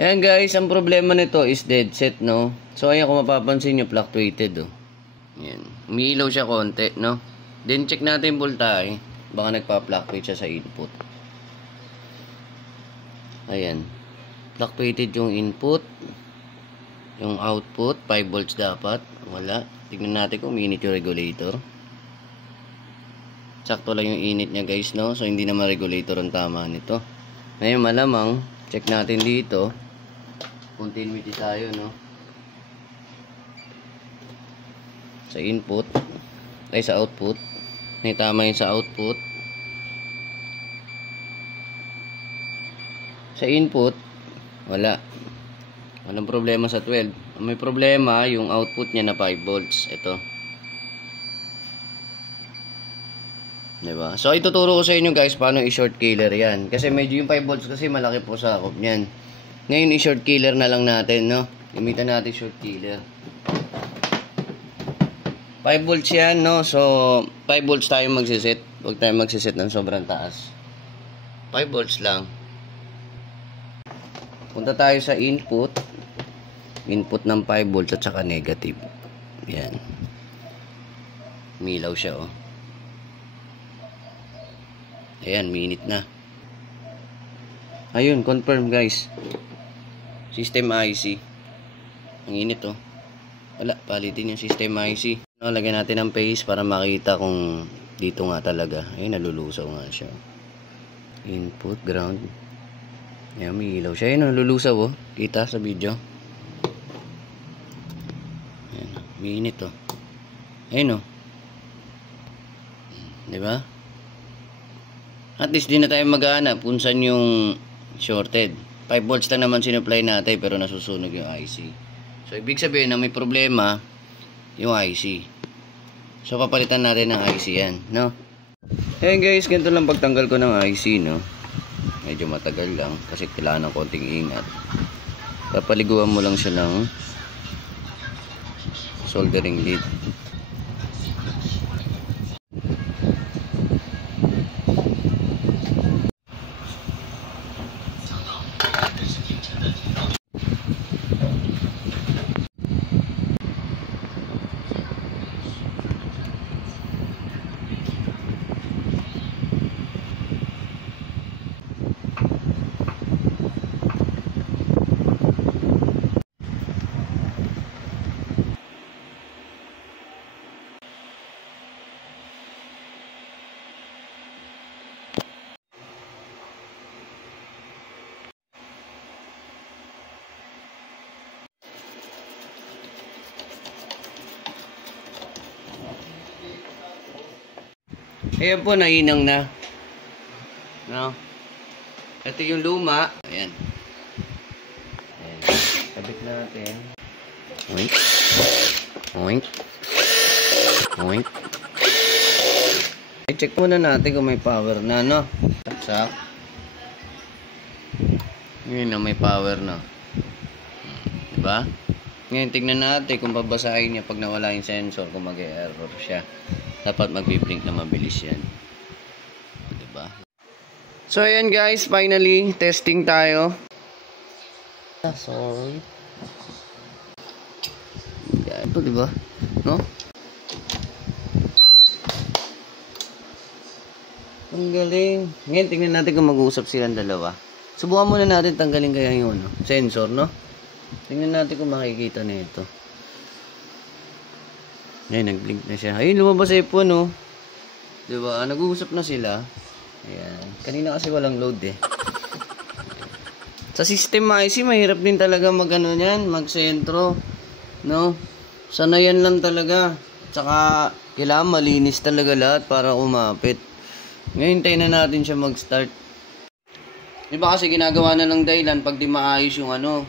Ayan guys, ang problema nito is dead set, no? So ayan, kung mapapansin nyo, fluctuated, oh. Ayan. Umiilaw siya konti, no? Then check natin yung voltahe. Baka nagpa-fluctuate siya sa input. Ayan. Fluctuated yung input. Yung output, 5 volts dapat. Wala. Tignan natin kung uminit yung regulator. Sakto lang yung init niya guys, no? So hindi naman regulator ang tama nito. Ngayon malamang, check natin dito. Continuity tayo, no? Sa input. Ay, sa output. May tama yun sa output. Sa input, wala. Walang problema sa 12. May problema yung output niya na 5 volts. Ito. Diba? So, ituturo ko sa inyo guys paano i-short killer yan. Kasi medyo yung 5 volts kasi malaki po sakop niyan. Ngayon, i-short killer na lang natin, no? Gamitan natin short killer. 5 volts yan, no? So, 5 volts tayo magsiset. Huwag tayo magsiset ng sobrang taas. 5 volts lang. Punta tayo sa input. Input ng 5 volts at saka negative. Yan. Milaw siya, oh. Ayan, minute na. Ayun, confirm guys. System IC. Ang init, oh. Wala, palitin yung system IC. Lagyan natin ng phase para makita kung dito nga talaga. Ayun, nalulusaw nga siya. Input, ground. Ayan, may ilaw siya. Ayun, nalulusaw, oh. Kita sa video. Ayan, may init, oh. Ayun, oh. Diba? At least di na tayo maghanap kung saan yung shorted. 5 volts lang naman sinupply natin pero nasusunog yung IC. So, ibig sabihin na may problema yung IC. So, papalitan natin ng IC yan, no? Ayan guys, ganito lang pagtanggal ko ng IC, no? Medyo matagal lang kasi kailangan ng konting ingat. Papaliguan mo lang siya ng soldering lead. Ayan po, nainang na. No? Ito yung luma. Ayan. Ayan. Kabit natin. Oink. Oink. Oink. I-check muna natin kung may power na, no? Saksak. Ngayon na may power na. Diba? Ngayon, tignan natin kung babasahin niya pag nawala yung sensor, kung mag-error siya. Dapat magbi-blink na mabilis yan. Diba? So, ayan guys. Finally, testing tayo. Sorry. Yan. Ito, diba? No? Ang galing. Ngayon, tingnan natin kung mag-uusap silang dalawa. Subukan muna natin tanggalin kaya yung sensor, no? Tingnan natin kung makikita na ito. Ayan, nag-blink na siya. Ayun, lumabas sa iPhone, no? Diba? Nag-uusap na sila. Ayan. Kanina kasi walang load, eh. Sa system IC, mahirap din talaga mag-ano yan, mag-sentro. No? Sanayan lang talaga. Tsaka, kailangan malinis talaga lahat para kumapit. Ngayon, tayo na natin siya mag-start. Diba kasi ginagawa na lang dahilan pag di maayos yung ano,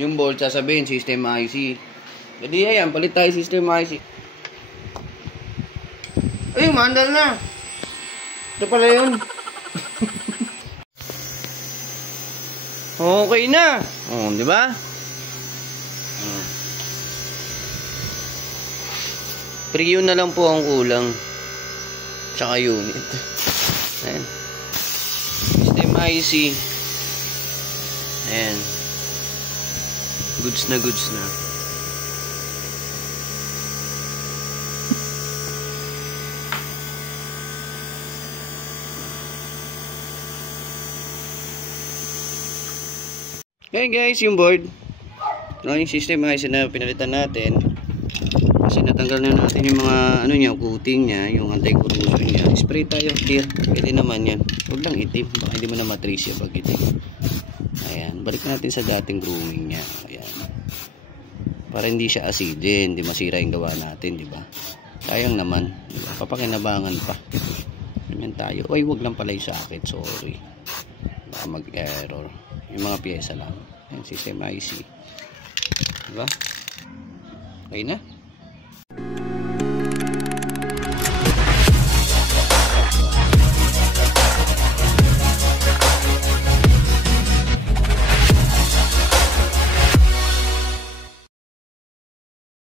yung bolt, sasabihin, system IC. Jadi, ayan, palit tayo system IC. Ay, mandal na. Ito pala yun. Okay na. Oh, di ba? Pre-yun na lang po ang kulang. Tsaka unit. Ayan. System IC. Ayan. Goods na goods na. Okay guys, yung board. Yung system ayos na pinalitan natin. Kasi natanggal na natin yung mga ano niya, coating niya, yung anti-corrosion niya. Spray tayo, clear. Pwede naman yan. Huwag lang itim, baka hindi mo na matrace yung pag itim. Ayan, balik natin sa dating grooming niya. Ayan. Para hindi siya asidin, hindi masira yung gawa natin, di ba? Sayang naman, diba? Papakinabangan pa. Ganyan tayo. Ay, wag lang pala yung socket, sorry. Baka mag-error. Yung mga pyesa lang. Ayan, system IC. Diba? Okay na?